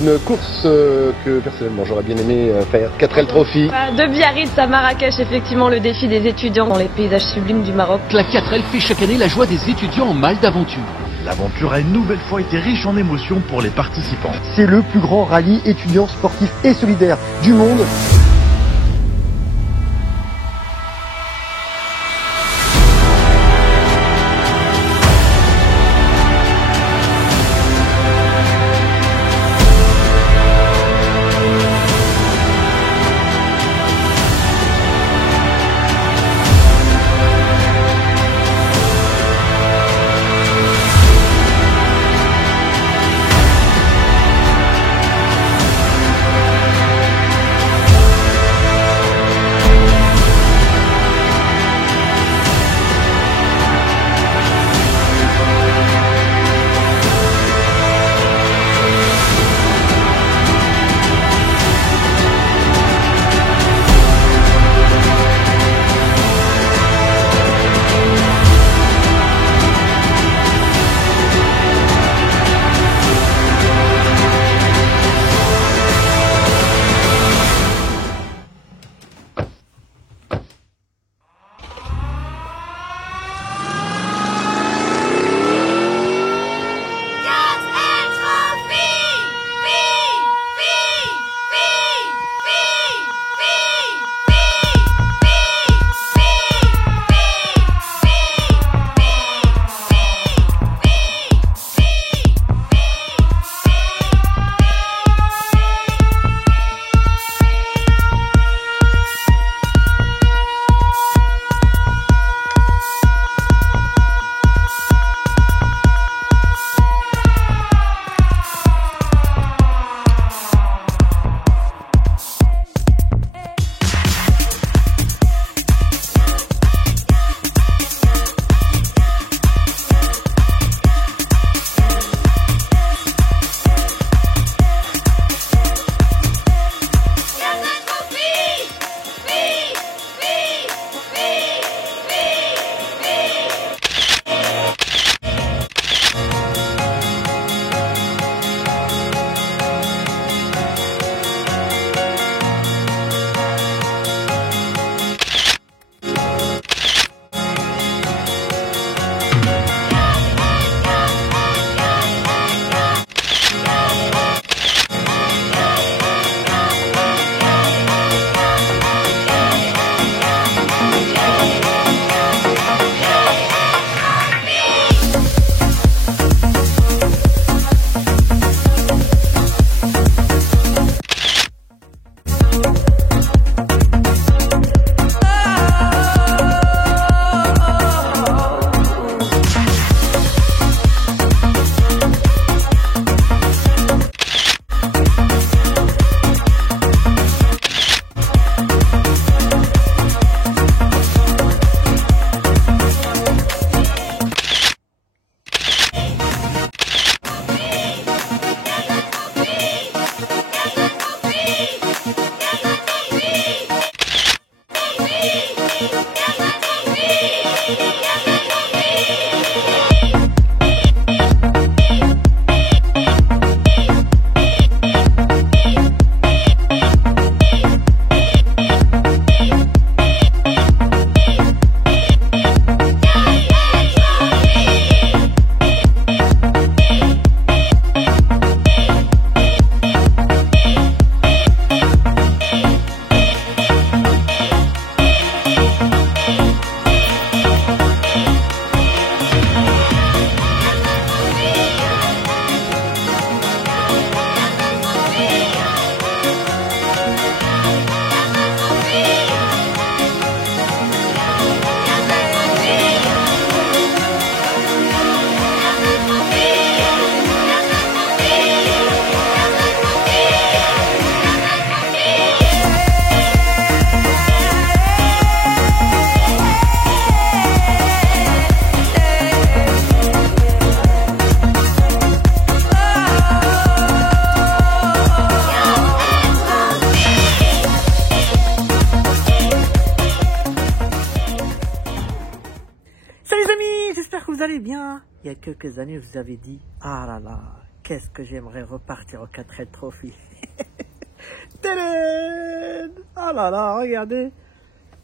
une course que personnellement j'aurais bien aimé faire. 4L Trophy. De Biarritz à Marrakech, effectivement, le défi des étudiants dans les paysages sublimes du Maroc. La 4L fait chaque année la joie des étudiants en mal d'aventure. L'aventure a une nouvelle fois été riche en émotions pour les participants. C'est le plus grand rallye étudiant, sportif et solidaire du monde. Salut les amis, j'espère que vous allez bien. Il y a quelques années, je vous avais dit, ah là là, qu'est-ce que j'aimerais repartir au 4L Trophy. Tadam! Oh là là, regardez.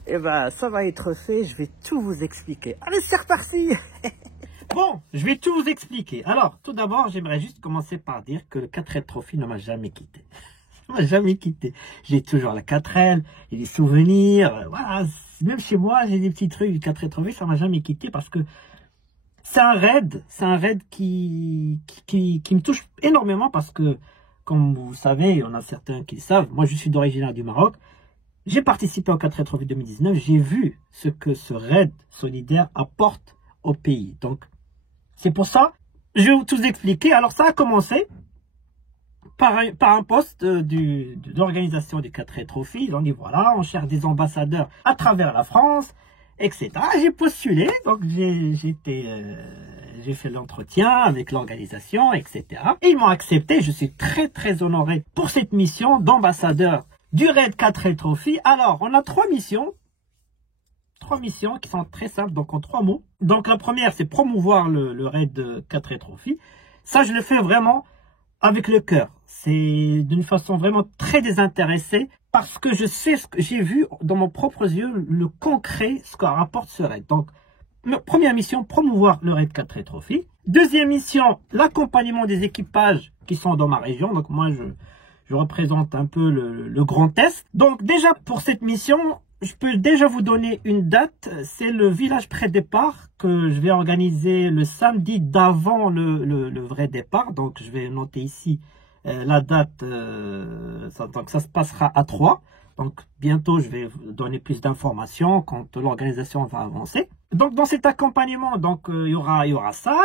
Eh ben, ça va être fait, je vais tout vous expliquer. Allez, c'est reparti. Bon, je vais tout vous expliquer. Alors, tout d'abord, j'aimerais juste commencer par dire que le 4L Trophy ne m'a jamais quitté. Ça m'a jamais quitté. J'ai toujours la 4L, j'ai des souvenirs, voilà. Même chez moi, j'ai des petits trucs du 4L Trophy, ça m'a jamais quitté parce que c'est un raid qui me touche énormément parce que, comme vous savez, il y en a certains qui le savent, moi je suis d'origine du Maroc, j'ai participé au 4L Trophy 2019, j'ai vu ce que ce raid solidaire apporte au pays. Donc, c'est pour ça, je vais vous tout expliquer. Alors, ça a commencé par un poste de l'organisation du 4L Trophy. Ils ont dit, voilà, on cherche des ambassadeurs à travers la France, etc. J'ai postulé, donc j'ai fait l'entretien avec l'organisation, etc. Et ils m'ont accepté. Je suis très, très honoré pour cette mission d'ambassadeur du raid 4L Trophy. Alors, on a trois missions qui sont très simples, donc en 3 mots. Donc la première, c'est promouvoir le raid 4L Trophy. Ça, je le fais vraiment avec le cœur. C'est d'une façon vraiment très désintéressée parce que je sais ce que j'ai vu dans mon propre yeux, le concret, ce que rapporte ce raid. Donc, première mission, promouvoir le raid 4L Trophy. Deuxième mission, l'accompagnement des équipages qui sont dans ma région. Donc moi, je représente un peu le Grand Est. Donc déjà, pour cette mission, je peux déjà vous donner une date. C'est le village pré-départ que je vais organiser le samedi d'avant le vrai départ. Donc je vais noter ici la date. Donc ça se passera à 3. Donc bientôt je vais vous donner plus d'informations quand l'organisation va avancer. Donc dans cet accompagnement, donc il y aura ça,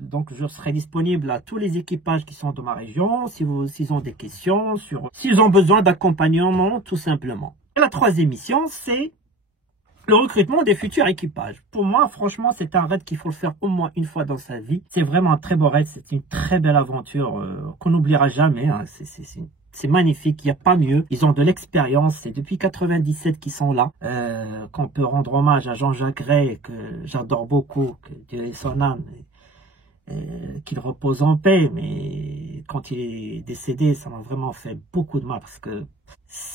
donc je serai disponible à tous les équipages qui sont dans ma région, s'ils ont des questions, s'ils ont besoin d'accompagnement tout simplement. Et la troisième mission, c'est le recrutement des futurs équipages. Pour moi, franchement, c'est un raid qu'il faut le faire au moins une fois dans sa vie. C'est vraiment un très beau raid, c'est une très belle aventure qu'on n'oubliera jamais. Hein. C'est magnifique, il n'y a pas mieux. Ils ont de l'expérience, c'est depuis 97 qu'ils sont là. Qu'on peut rendre hommage à Jean-Jacques Rey, que j'adore beaucoup, que Dieu ait son âme, qu'il repose en paix. Mais quand il est décédé, ça m'a vraiment fait beaucoup de mal parce que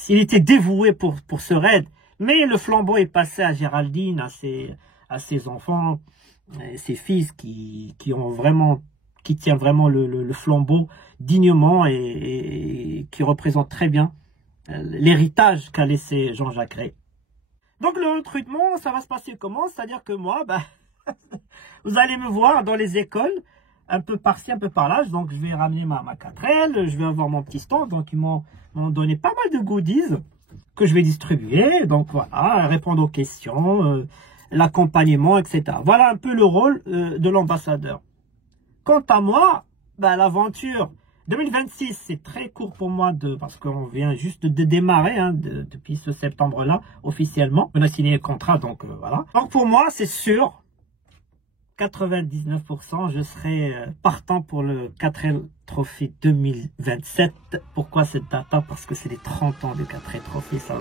il était dévoué pour ce raid. Mais le flambeau est passé à Géraldine, à ses enfants, ses fils qui tiennent vraiment le flambeau dignement et qui représentent très bien l'héritage qu'a laissé Jean-Jacques Rey. Donc le recrutement, ça va se passer comment? C'est-à-dire que moi, vous allez me voir dans les écoles, un peu par-ci, un peu par-là. Donc je vais ramener ma 4L, je vais avoir mon petit stand. Donc ils m'ont donné pas mal de goodies que je vais distribuer. Donc voilà, répondre aux questions, l'accompagnement, etc. Voilà un peu le rôle de l'ambassadeur. Quant à moi, l'aventure 2026, c'est très court pour moi parce qu'on vient juste de démarrer depuis ce septembre-là, officiellement. On a signé le contrat, donc voilà. Donc pour moi, c'est sûr, 99%, je serai partant pour le 4L Trophy 2027. Pourquoi cette date? Parce que c'est les 30 ans du 4L Trophy, ça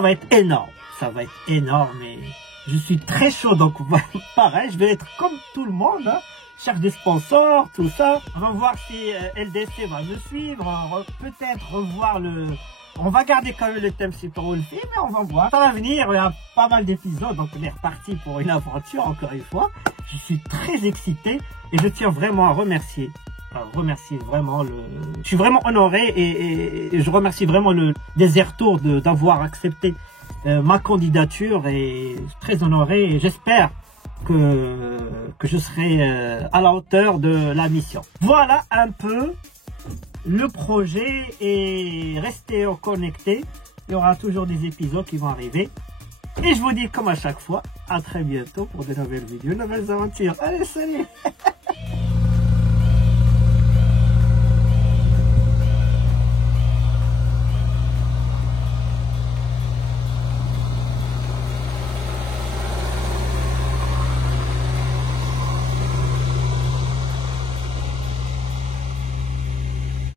va être énorme. Ça va être énorme et je suis très chaud, donc pareil, je vais être comme tout le monde, hein. Cherche des sponsors, tout ça. On va voir si LDC va me suivre. Peut-être revoir on va garder quand même le thème Super Wolfie, mais on va voir. Ça va venir, il y a pas mal d'épisodes, donc on est reparti pour une aventure, encore une fois. Je suis très excité et je tiens vraiment à remercier vraiment je suis vraiment honoré et je remercie vraiment le Désertour d'avoir accepté ma candidature et très honoré et j'espère que je serai à la hauteur de la mission. Voilà un peu le projet et restez connectés. Il y aura toujours des épisodes qui vont arriver. Et je vous dis comme à chaque fois, à très bientôt pour de nouvelles vidéos, de nouvelles aventures. Allez, salut!